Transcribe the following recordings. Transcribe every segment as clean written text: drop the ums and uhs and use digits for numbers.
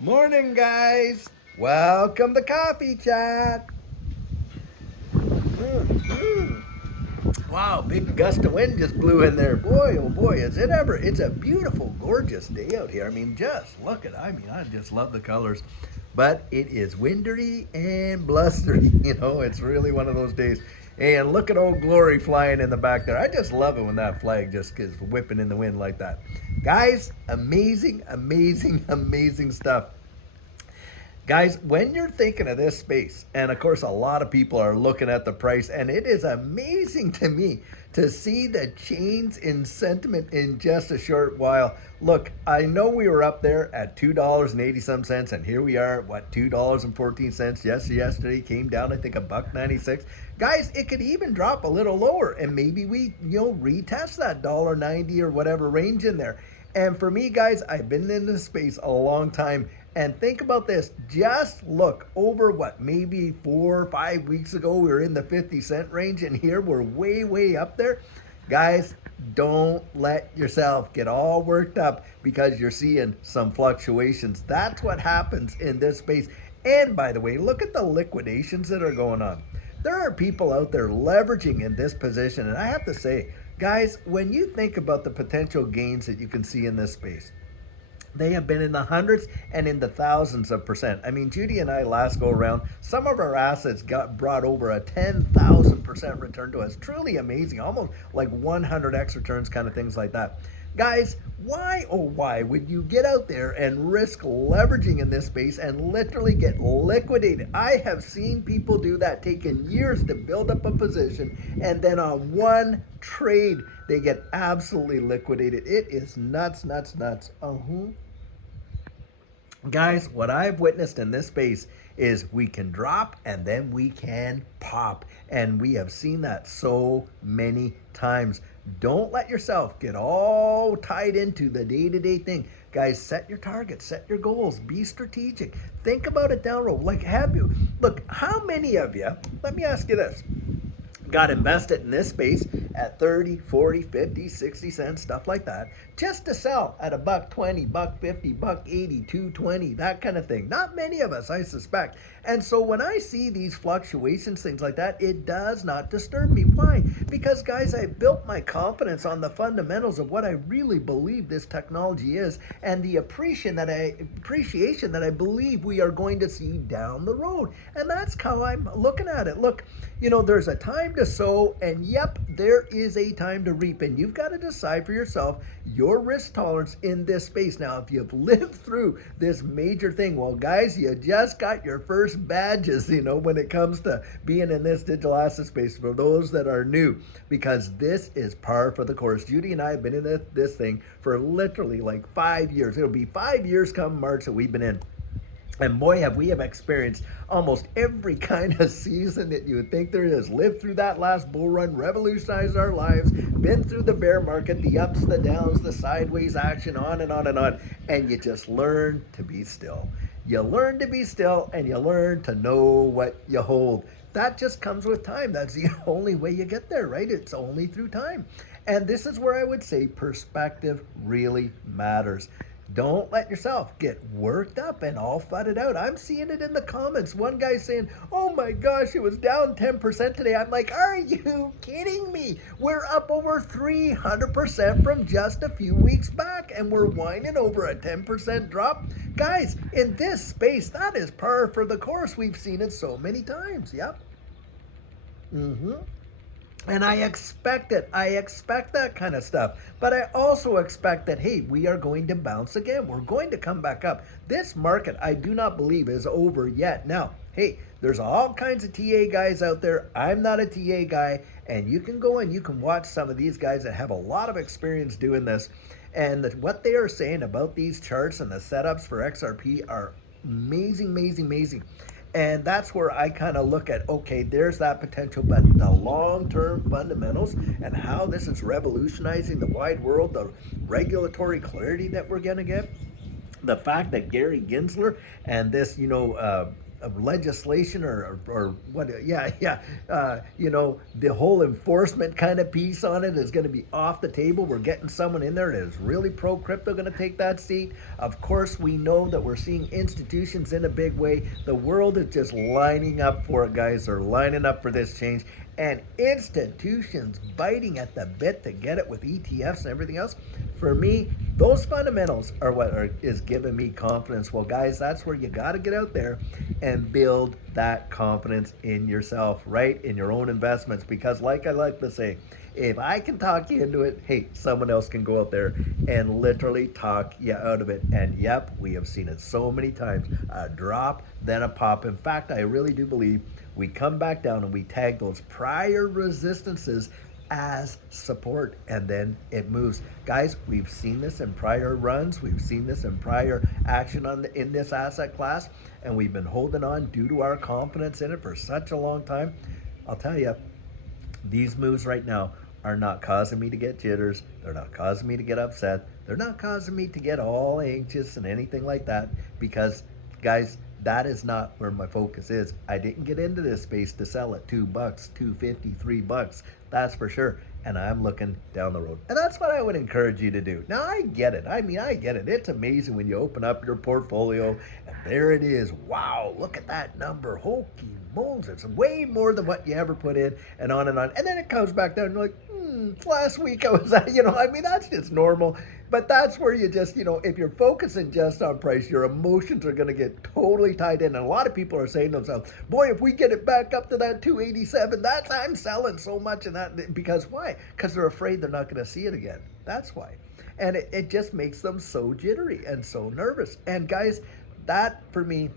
Morning, guys. Welcome to Coffee Chat. Mm-hmm. Wow, big gust of wind just blew in there. Boy, oh boy, is it ever. It's a beautiful, gorgeous day out here. I mean, just look at I just love the colors. But it is windy and blustery. It's really one of those days. And look at Old Glory flying in the back there. I just love it when that flag just is whipping in the wind like that. Guys, amazing, amazing, amazing stuff. Guys, when you're thinking of this space, and of course, a lot of people are looking at the price, and it is amazing to me to see the change in sentiment in just a short while. Look, I know we were up there at $2.80 some cents, and here we are at what, $2.14. Yes, yesterday came down, I think, a buck 96. Guys, it could even drop a little lower, and maybe we retest that $1.90 or whatever range in there. And for me, guys, I've been in this space a long time. And think about this. Just look over what, maybe 4 or 5 weeks ago, we were in the 50-cent range. And here we're way, way up there. Guys, don't let yourself get all worked up because you're seeing some fluctuations. That's what happens in this space. And by the way, look at the liquidations that are going on. There are people out there leveraging in this position. And I have to say, guys, when you think about the potential gains that you can see in this space, they have been in the hundreds and in the thousands of percent. I mean, Judy and I last go around, some of our assets got brought over a 10,000% return to us. Truly amazing, almost like 100x returns, kind of things like that. Guys, why oh why would you get out there and risk leveraging in this space and literally get liquidated? I have seen people do that, taking years to build up a position, and then on one trade, they get absolutely liquidated. It is nuts, nuts, nuts. Guys, what I've witnessed in this space is we can drop and then we can pop. And we have seen that so many times. Don't let yourself get all tied into the day-to-day thing. Guys, set your targets, set your goals, be strategic. Think about it down the road. Like, look, how many of you, let me ask you this, got invested in this space at 30, 40, 50, 60 cents, stuff like that, just to sell at a buck 20, buck 50, buck 80, 220, that kind of thing. Not many of us, I suspect. And so when I see these fluctuations, things like that, it does not disturb me. Why? Because, guys, I built my confidence on the fundamentals of what I really believe this technology is and the appreciation that I believe we are going to see down the road. And that's how I'm looking at it. Look, there's a time to sow, and yep, there is a time to reap. And you've got to decide for yourself your risk tolerance in this space. Now, if you've lived through this major thing, well, guys, you just got your first badges, when it comes to being in this digital asset space for those that are new, because this is par for the course. Judy and I have been in this thing for literally like 5 years. It'll be 5 years come March that we've been in. And boy, have we experienced almost every kind of season that you would think there is. Lived through that last bull run, revolutionized our lives, been through the bear market, the ups, the downs, the sideways action, on and on and on. And you just learn to be still. You learn to be still, and you learn to know what you hold. That just comes with time. That's the only way you get there, right? It's only through time. And this is where I would say perspective really matters. Don't let yourself get worked up and all fudded out. I'm seeing it in the comments. One guy saying, oh my gosh, it was down 10% today. I'm like, are you kidding me? We're up over 300% from just a few weeks back, and we're whining over a 10% drop. Guys, in this space, that is par for the course. We've seen it so many times. Yep. And I expect it. I expect that kind of stuff. But I also expect that, hey, we are going to bounce again. We're going to come back up. This market, I do not believe, is over yet. Now, hey, there's all kinds of TA guys out there. I'm not a TA guy. And you can go and you can watch some of these guys that have a lot of experience doing this. And what they are saying about these charts and the setups for XRP are amazing, amazing, amazing. And that's where I kind of look at, okay, there's that potential, but the long-term fundamentals and how this is revolutionizing the wide world, the regulatory clarity that we're going to get, the fact that Gary Gensler and this, legislation or what, the whole enforcement kind of piece on it is going to be off the table. We're getting someone in there that is really pro crypto going to take that seat. Of course, we know that we're seeing institutions in a big way. The world is just lining up for it, guys. They're lining up for this change, and institutions biting at the bit to get it with ETFs and everything else. For me, those fundamentals are what is giving me confidence. Well, guys, that's where you got to get out there and build that confidence in yourself, right? In your own investments. Because like I like to say, if I can talk you into it, hey, someone else can go out there and literally talk you out of it. And yep, we have seen it so many times. A drop, then a pop. In fact, I really do believe we come back down and we tag those prior resistances as support, and then it moves. Guys, we've seen this in prior runs. We've seen this in prior action in this asset class, and we've been holding on due to our confidence in it for such a long time. I'll tell you, these moves right now are not causing me to get jitters. They're not causing me to get upset. They're not causing me to get all anxious and anything like that, because, guys, that is not where my focus is. I didn't get into this space to sell at $2, $2.50, $3. That's for sure. And I'm looking down the road. And that's what I would encourage you to do. Now, I get it. I get it. It's amazing when you open up your portfolio and there it is. Wow, look at that number. Holy moles. It's way more than what you ever put in, and on and on. And then it comes back down and you're like, last week I was, that's just normal. But that's where you just, if you're focusing just on price, your emotions are going to get totally tied in. And a lot of people are saying to themselves, boy, if we get it back up to that 287, I'm selling so much of that. Because why? Because they're afraid they're not going to see it again. That's why. And it just makes them so jittery and so nervous. And guys, that for me,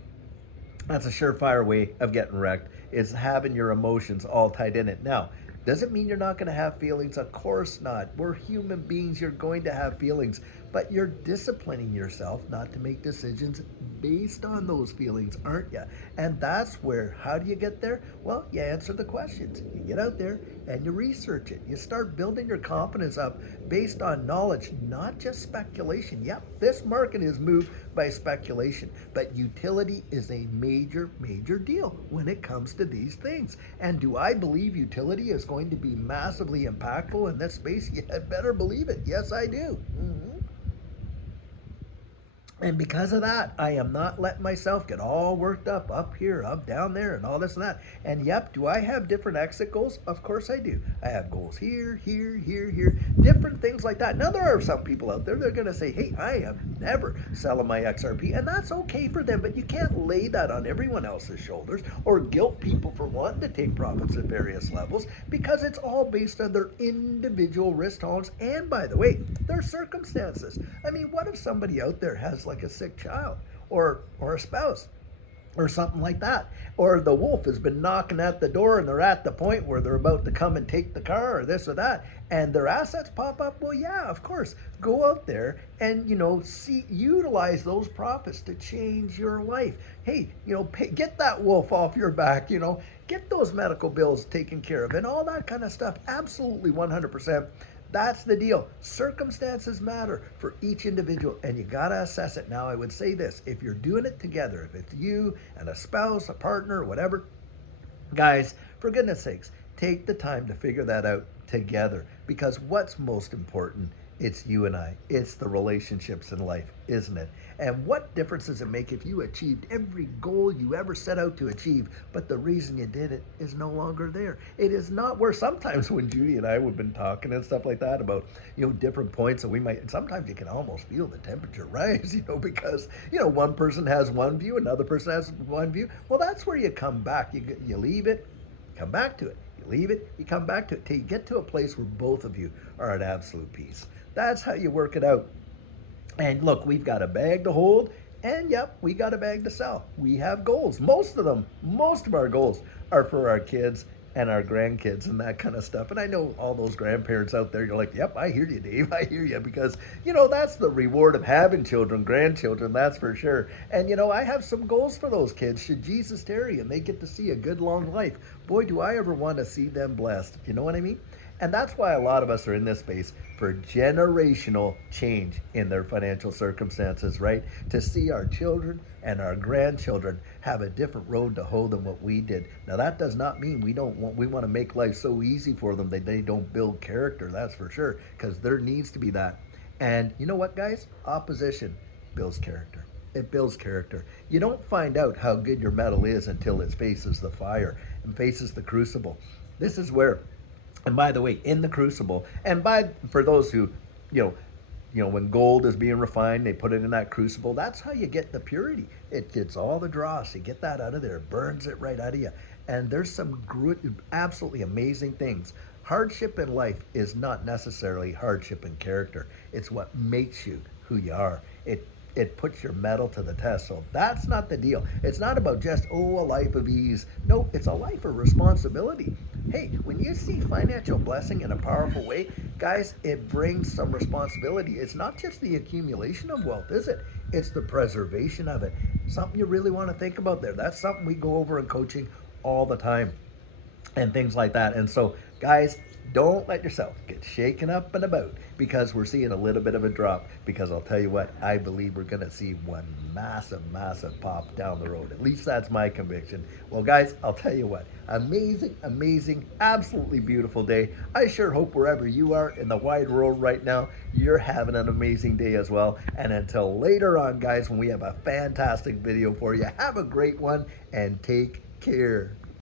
that's a surefire way of getting wrecked, is having your emotions all tied in it. Now, does it mean you're not going to have feelings? Of course not. We're human beings. You're going to have feelings, but you're disciplining yourself not to make decisions based on those feelings, aren't you? And that's where, how do you get there? Well, you answer the questions. You get out there and you research it. You start building your confidence up based on knowledge, not just speculation. Yep, this market is moved by speculation, but utility is a major, major deal when it comes to these things. And do I believe utility is going to be massively impactful in this space? You better believe it. Yes, I do. And because of that, I am not letting myself get all worked up here, up, down there, and all this and that. And yep, do I have different exit goals? Of course I do. I have goals here, different things like that. Now, there are some people out there, they're going to say, hey, I am never selling my XRP. And that's okay for them, but you can't lay that on everyone else's shoulders or guilt people for wanting to take profits at various levels, because it's all based on their individual risk tolerance and, by the way, their circumstances. I mean, what if somebody out there has like a sick child or a spouse or something like that, or the wolf has been knocking at the door and they're at the point where they're about to come and take the car or this or that, and their assets pop up? Well, yeah, of course, go out there and utilize those profits to change your life. Hey, get that wolf off your back, get those medical bills taken care of and all that kind of stuff. Absolutely 100%. That's the deal. Circumstances matter for each individual, and you got to assess it. Now, I would say this. If you're doing it together, if it's you and a spouse, a partner, whatever, guys, for goodness sakes, take the time to figure that out together, because what's most important, it's you and I. It's the relationships in life, isn't it? And what difference does it make if you achieved every goal you ever set out to achieve, but the reason you did it is no longer there? It is not where sometimes when Judy and I have been talking and stuff like that about, different points that we might, sometimes you can almost feel the temperature rise, because, one person has one view, another person has one view. Well, that's where you come back. You leave it, come back to it. You leave it, you come back to it till you get to a place where both of you are at absolute peace. That's how you work it out. And look, we've got a bag to hold, and yep, we got a bag to sell. We have goals. Most of our goals are for our kids and our grandkids and that kind of stuff. And I know all those grandparents out there, you're like, yep, I hear you, Dave. I hear you, because, that's the reward of having children, grandchildren, that's for sure. And, I have some goals for those kids. Should Jesus tarry and they get to see a good long life, boy, do I ever want to see them blessed. You know what I mean? And that's why a lot of us are in this space for generational change in their financial circumstances, right? To see our children and our grandchildren have a different road to hoe than what we did. Now that does not mean we want to make life so easy for them that they don't build character, that's for sure, because there needs to be that. And you know what, guys? Opposition builds character. It builds character. You don't find out how good your metal is until it faces the fire and faces the crucible. This is where, and by the way, in the crucible, and for those who, you know, when gold is being refined, they put it in that crucible. That's how you get the purity. It gets all the dross. You get that out of there. It burns it right out of you. And there's some absolutely amazing things. Hardship in life is not necessarily hardship in character. It's what makes you who you are. It puts your mettle to the test. So that's not the deal. It's not about just, a life of ease. No, it's a life of responsibility. Hey, when you see financial blessing in a powerful way, guys, it brings some responsibility. It's not just the accumulation of wealth, is it? It's the preservation of it. Something you really want to think about there. That's something we go over in coaching all the time and things like that. And so, guys, don't let yourself get shaken up and about because we're seeing a little bit of a drop. Because I'll tell you what, I believe we're going to see one massive pop down the road. At least that's my conviction. Well, guys, I'll tell you what, amazing, absolutely beautiful day. I sure hope wherever you are in the wide world right now, you're having an amazing day as well. And until later on, guys, when we have a fantastic video for you, have a great one and take care.